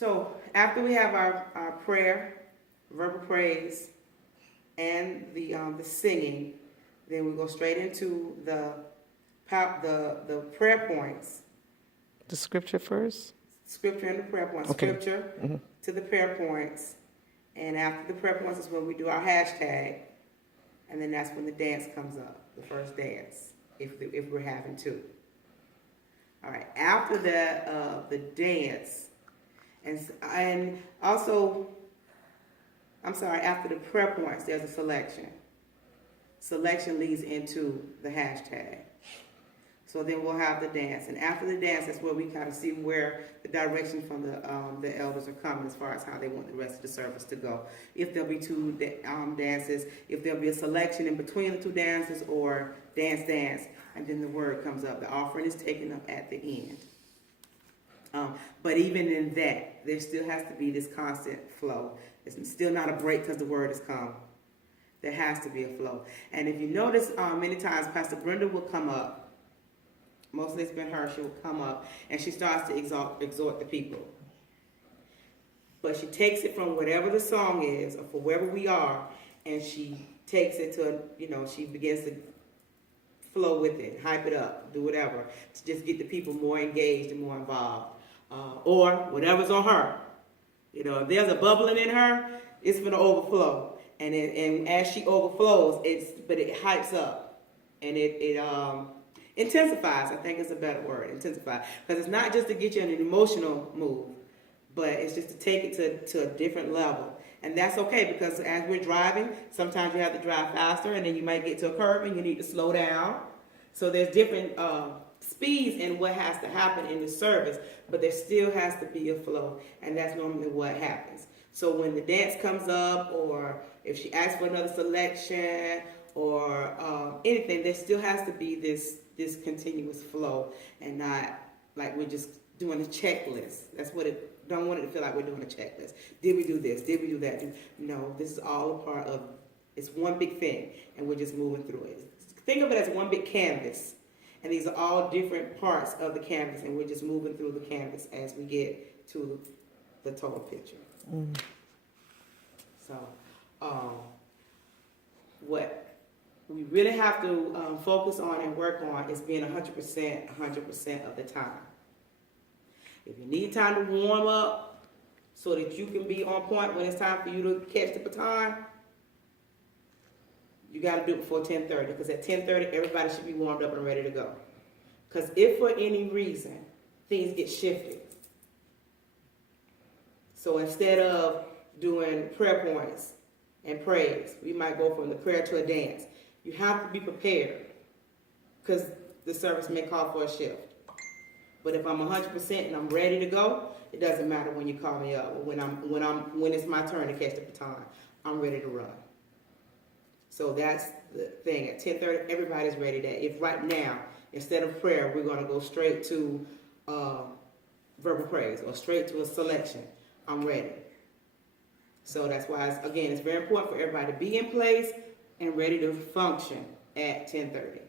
So after we have our prayer, verbal praise, and the singing, then we go straight into the prayer points. The scripture first? Scripture and the prayer points. Okay. Scripture to the prayer points. And after the prayer points is when we do our hashtag. And then that's when the dance comes up, the first dance, if we're having two. All right. After that, the dance, and also, I'm sorry, after the prayer points, there's a selection. Selection leads into the hashtag. So then we'll have the dance, and after the dance, that's where we kind of see where the direction from the elders are coming as far as how they want the rest of the service to go. If there'll be two dances, if there'll be a selection in between the two dances, or dance, and then the word comes up. The offering is taken up at the end. But even in that, there still has to be this constant flow. It's still not a break because the word has come. There has to be a flow. And if you notice, many times Pastor Brenda will come up. Mostly it's been her. She will come up and she starts to exhort the people. But she takes it from whatever the song is or for wherever we are, and she takes it to, she begins to flow with it, hype it up, do whatever, to just get the people more engaged and more involved. Or whatever's on her. If there's a bubbling in her, it's going to overflow. And as she overflows, it hypes up. And it intensifies, I think is a better word, intensify. Because it's not just to get you in an emotional move, but it's just to take it to a different level. And that's okay, because as we're driving, sometimes you have to drive faster, and then you might get to a curve and you need to slow down. So there's different speeds in what has to happen in the service, but there still has to be a flow, and that's normally what happens. So when the dance comes up, or if she asks for another selection, or anything, there still has to be this continuous flow, and not like we're just doing a checklist. That's what it, don't want it to feel like we're doing a checklist. Did we do this? Did we do that? No, this is all a part of, it's one big thing, and we're just moving through it. Think of it as one big canvas, and these are all different parts of the canvas, and we're just moving through the canvas as we get to the total picture. So, what we really have to focus on and work on is being 100% of the time. If you need time to warm up so that you can be on point when it's time for you to catch the baton, you got to do it before 10:30, because at 10:30 everybody should be warmed up and ready to go. Because if for any reason things get shifted, so instead of doing prayer points and praise, we might go from the prayer to a dance. You have to be prepared, because the service may call for a shift. But if I'm 100% and I'm ready to go, it doesn't matter when you call me up or when it's my turn to catch the baton. I'm ready to run. So that's the thing. At 10:30, everybody's ready. That if right now, instead of prayer, we're going to go straight to verbal praise or straight to a selection, I'm ready. So that's why, it's very important for everybody to be in place and ready to function at 10:30.